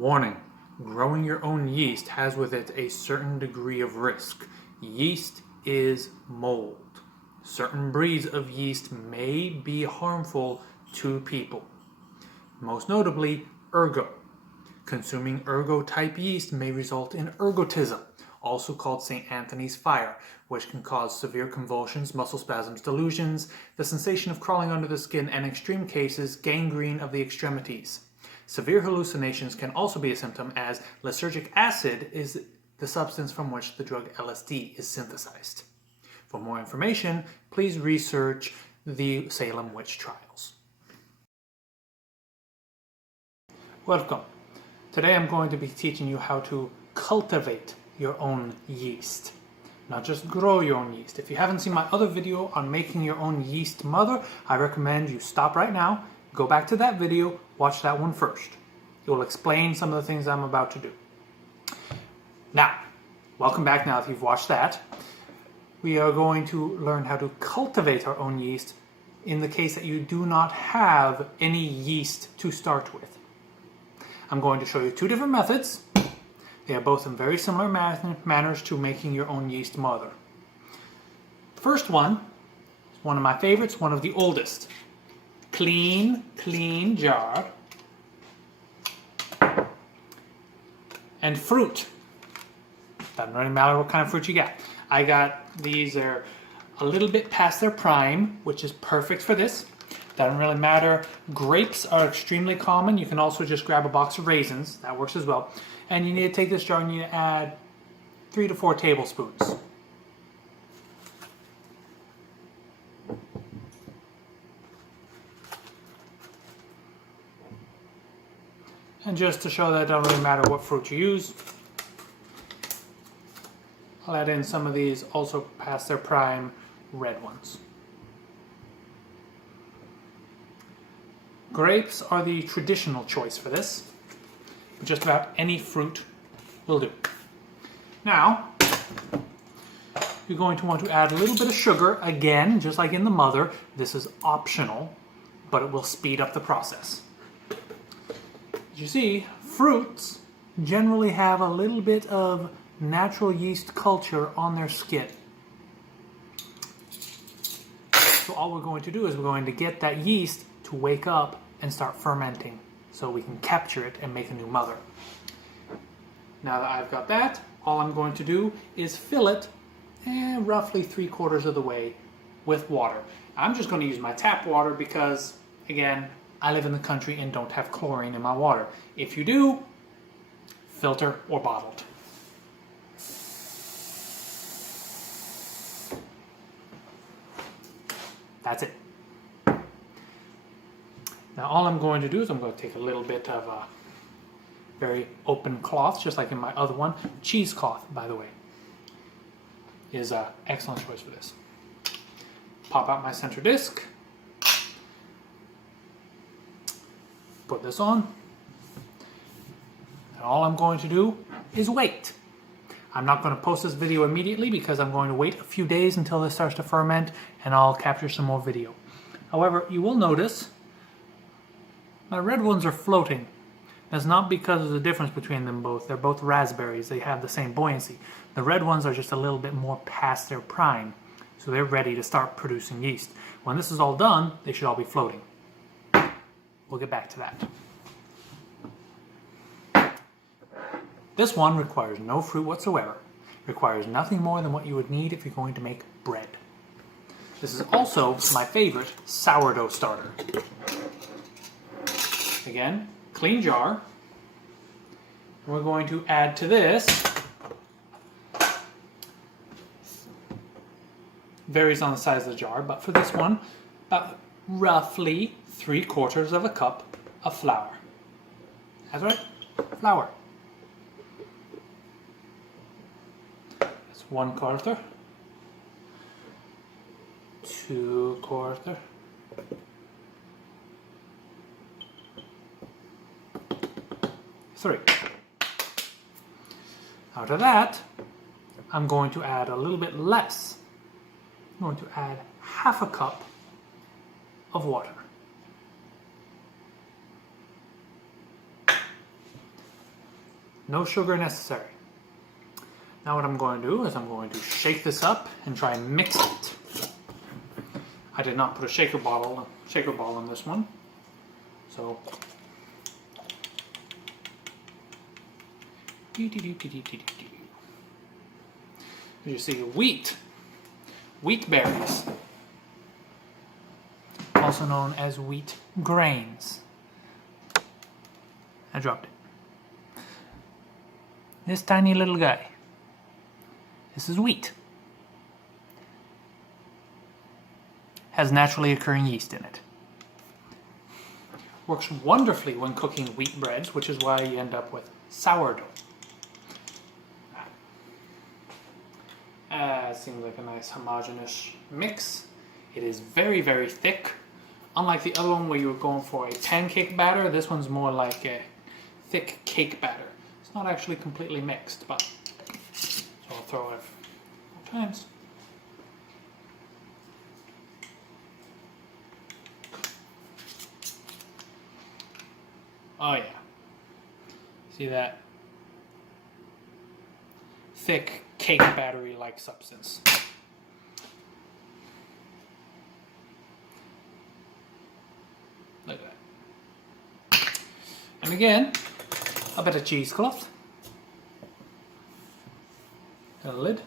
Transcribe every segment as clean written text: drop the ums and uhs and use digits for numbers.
Warning: growing your own yeast has with it a certain degree of risk. Yeast is mold. Certain breeds of yeast may be harmful to people. Most notably, ergo. Consuming ergo-type yeast may result in ergotism, also called St. Anthony's fire, which can cause severe convulsions, muscle spasms, delusions, the sensation of crawling under the skin, and in extreme cases, gangrene of the extremities. Severe hallucinations can also be a symptom, as lysergic acid is the substance from which the drug LSD is synthesized. For more information, please research the Salem witch trials. Welcome. Today I'm going to be teaching you how to cultivate your own yeast. Not just grow your own yeast. If you haven't seen my other video on making your own yeast mother, I recommend you stop right now, go back to that video, watch that one first. It will explain some of the things I'm about to do. Now, welcome back now if you've watched that. We are going to learn how to cultivate our own yeast in the case that you do not have any yeast to start with. I'm going to show you two different methods. They are both in very similar manners to making your own yeast mother. The first one is one of my favorites, one of the oldest. Clean jar. And fruit. Doesn't really matter what kind of fruit you got. I got these are a little bit past their prime, which is perfect for this. Doesn't really matter. Grapes are extremely common. You can also just grab a box of raisins. That works as well. And you need to take this jar and you need to add 3 to 4 tablespoons. And just to show that it doesn't really matter what fruit you use, I'll add in some of these also past their prime red ones. Grapes are the traditional choice for this. Just about any fruit will do. Now, you're going to want to add a little bit of sugar, again, just like in the mother. This is optional, but it will speed up the process. As you see, fruits generally have a little bit of natural yeast culture on their skin. So all we're going to do is we're going to get that yeast to wake up and start fermenting so we can capture it and make a new mother. Now that I've got that, all I'm going to do is fill it roughly 3/4 of the way with water. I'm just going to use my tap water because, again, I live in the country and don't have chlorine in my water. If you do, filter or bottled. That's it. Now all I'm going to do is I'm going to take a little bit of a very open cloth, just like in my other one. Cheesecloth, by the way, is an excellent choice for this. Pop out my center disc. Put this on. And all I'm going to do is wait. I'm not going to post this video immediately because I'm going to wait a few days until this starts to ferment and I'll capture some more video. However, you will notice my red ones are floating. That's not because of the difference between them both. They're both raspberries. They have the same buoyancy. The red ones are just a little bit more past their prime, so they're ready to start producing yeast. When this is all done, they should all be floating. We'll get back to that. This one requires no fruit whatsoever. Requires nothing more than what you would need if you're going to make bread. This is also my favorite sourdough starter. Again, clean jar. We're going to add to this, varies on the size of the jar, but for this one, about roughly 3/4 of a cup of flour. That's right, flour. That's 1/4, 2/4, 3. Out of that, I'm going to add a little bit less. I'm going to add 1/2 cup of water. No sugar necessary. Now what I'm going to do is I'm going to shake this up and try and mix it. I did not put a shaker ball in this one. So you see wheat berries, also known as wheat grains. I dropped it. This tiny little guy. This is wheat. Has naturally occurring yeast in it. Works wonderfully when cooking wheat breads, which is why you end up with sourdough. Seems like a nice homogeneous mix. It is very, very thick. Unlike the other one where you were going for a pancake batter, this one's more like a thick cake batter. It's not actually completely mixed, but so I'll throw it 4 times. Oh yeah. See that? Thick cake battery-like substance. Look at that. And again, a bit of cheesecloth. A lid.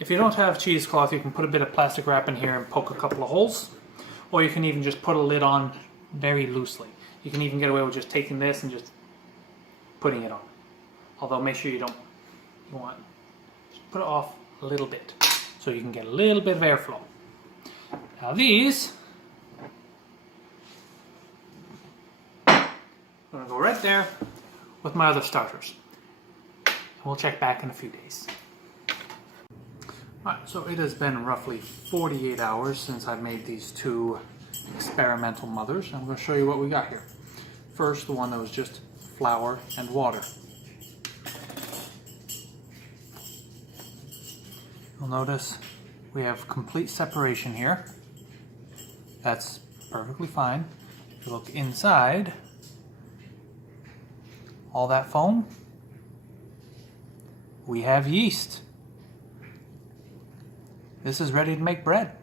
If you don't have cheesecloth, you can put a bit of plastic wrap in here and poke a couple of holes. Or you can even just put a lid on very loosely. You can even get away with just taking this and just putting it on. Although make sure you don't, just put it off a little bit so you can get a little bit of airflow. Now these, I'm going to go right there with my other starters. And we'll check back in a few days. Alright, so it has been roughly 48 hours since I made these 2 experimental mothers. I'm going to show you what we got here. First, the one that was just flour and water. You'll notice we have complete separation here. That's perfectly fine. If you look inside, all that foam, we have yeast. This is ready to make bread.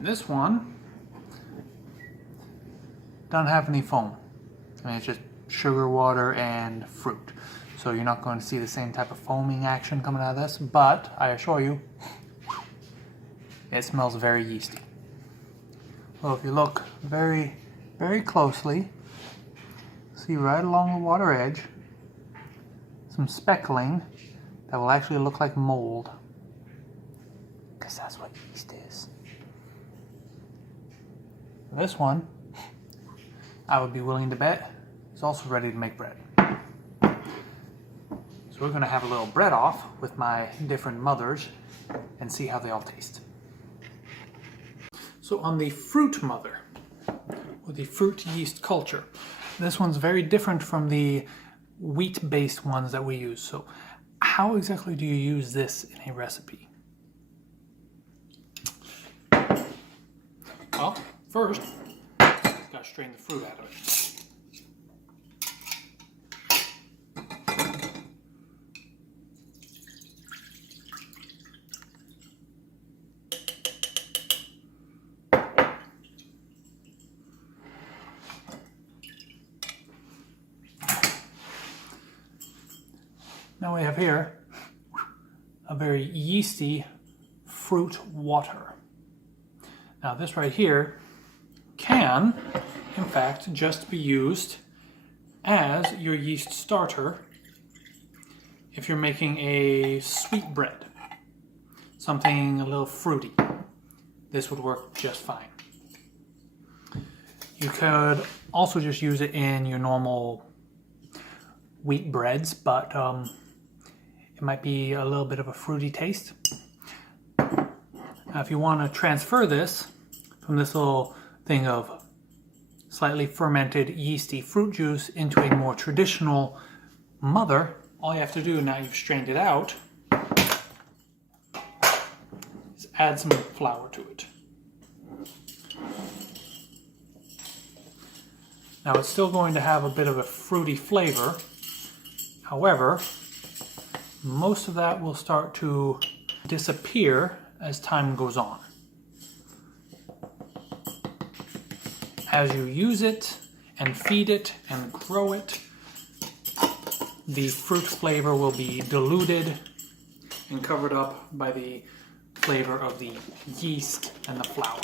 This one doesn't have any foam. I mean, it's just sugar, water, and fruit. So you're not going to see the same type of foaming action coming out of this, but I assure you, it smells very yeasty. Well, if you look very, very closely, see right along the water edge, some speckling that will actually look like mold, because that's what yeast is. This one, I would be willing to bet, is also ready to make bread. So we're going to have a little bread off with my different mothers and see how they all taste. So on the fruit mother, or the fruit yeast culture, this one's very different from the wheat-based ones that we use. So how exactly do you use this in a recipe? Well, first, gotta strain the fruit out of it. Now we have here a very yeasty fruit water. Now this right here can, in fact, just be used as your yeast starter if you're making a sweet bread, something a little fruity. This would work just fine. You could also just use it in your normal wheat breads, but it might be a little bit of a fruity taste. Now if you want to transfer this from this little thing of slightly fermented yeasty fruit juice into a more traditional mother, all you have to do, now you've strained it out, is add some flour to it. Now it's still going to have a bit of a fruity flavor. However, most of that will start to disappear as time goes on. As you use it and feed it and grow it, the fruit flavor will be diluted and covered up by the flavor of the yeast and the flour.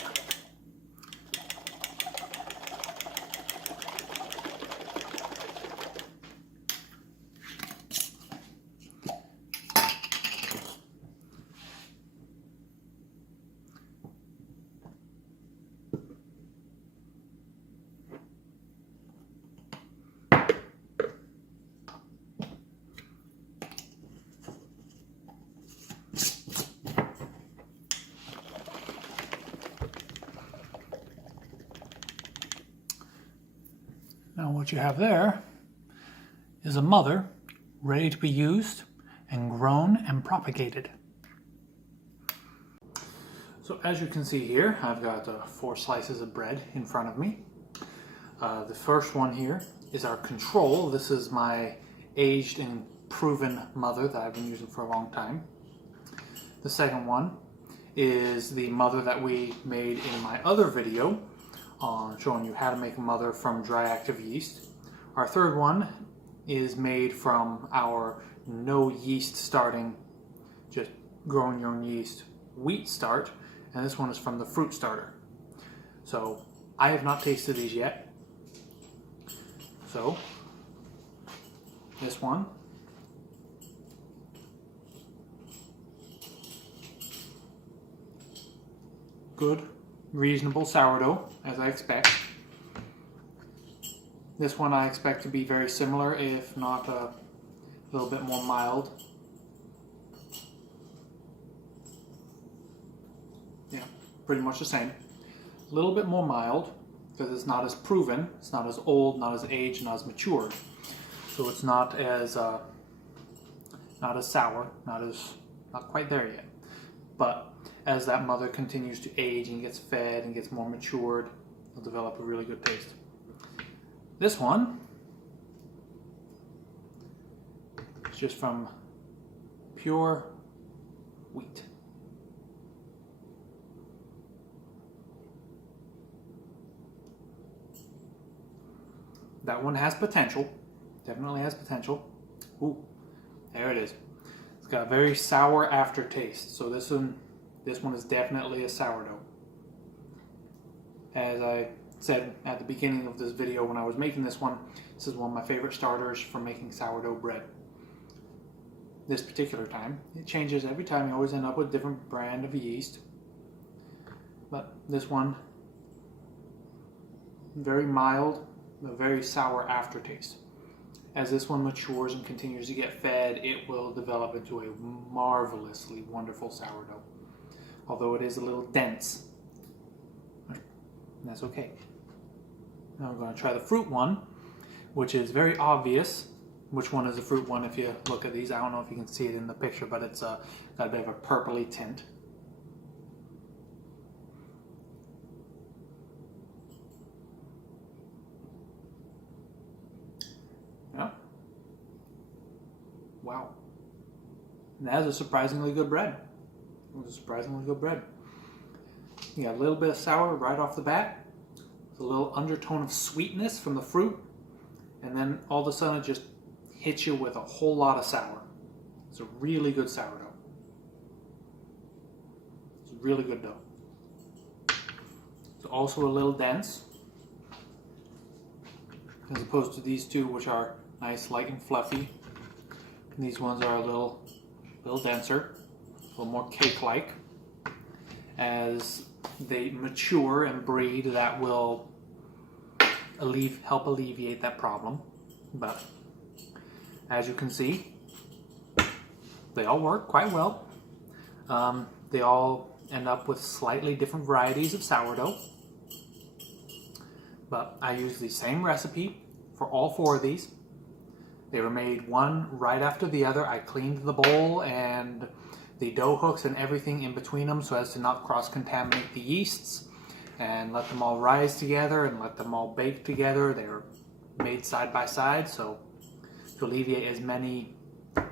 Now what you have there is a mother ready to be used and grown and propagated. So as you can see here, I've got 4 slices of bread in front of me. The first one here is our control. This is my aged and proven mother that I've been using for a long time. The second one is the mother that we made in my other video on showing you how to make a mother from dry active yeast. Our third one is made from our no yeast starting, just growing your own yeast wheat start, and this one is from the fruit starter. So I have not tasted these yet. So this one, good, reasonable sourdough, as I expect. This one I expect to be very similar, if not a little bit more mild. Yeah, pretty much the same. A little bit more mild, because it's not as proven, it's not as old, not as aged, not as matured. So it's not as sour, not quite there yet. But as that mother continues to age and gets fed and gets more matured, it'll develop a really good taste. This one is just from pure wheat. That one has potential, definitely has potential. Ooh, there it is. It's got a very sour aftertaste, so this one is definitely a sourdough. As I said at the beginning of this video when I was making this one, this is one of my favorite starters for making sourdough bread. This particular time, it changes every time, you always end up with a different brand of yeast. But this one, very mild, a very sour aftertaste. As this one matures and continues to get fed, it will develop into a marvelously wonderful sourdough. Although it is a little dense. And that's okay. Now we're going to try the fruit one, which is very obvious which one is the fruit one if you look at these. I don't know if you can see it in the picture, but it's got a bit of a purpley tint. Yeah. Wow. And that is a surprisingly good bread. It was a surprisingly good bread. You got a little bit of sour right off the bat. There's a little undertone of sweetness from the fruit. And then all of a sudden it just hits you with a whole lot of sour. It's a really good sourdough. It's a really good dough. It's also a little dense, as opposed to these two, which are nice, light and fluffy. And these ones are a little denser, a little more cake-like. As they mature and breed, that will help alleviate that problem. But as you can see, they all work quite well. They all end up with slightly different varieties of sourdough. But I use the same recipe for all 4 of these. They were made one right after the other. I cleaned the bowl and the dough hooks and everything in between them so as to not cross-contaminate the yeasts. and let them all rise together and let them all bake together. They're made side by side, so to alleviate as many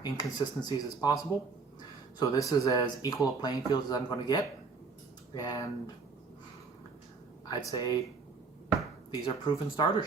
inconsistencies as possible. So this is as equal a playing field as I'm going to get, and I'd say these are proven starters.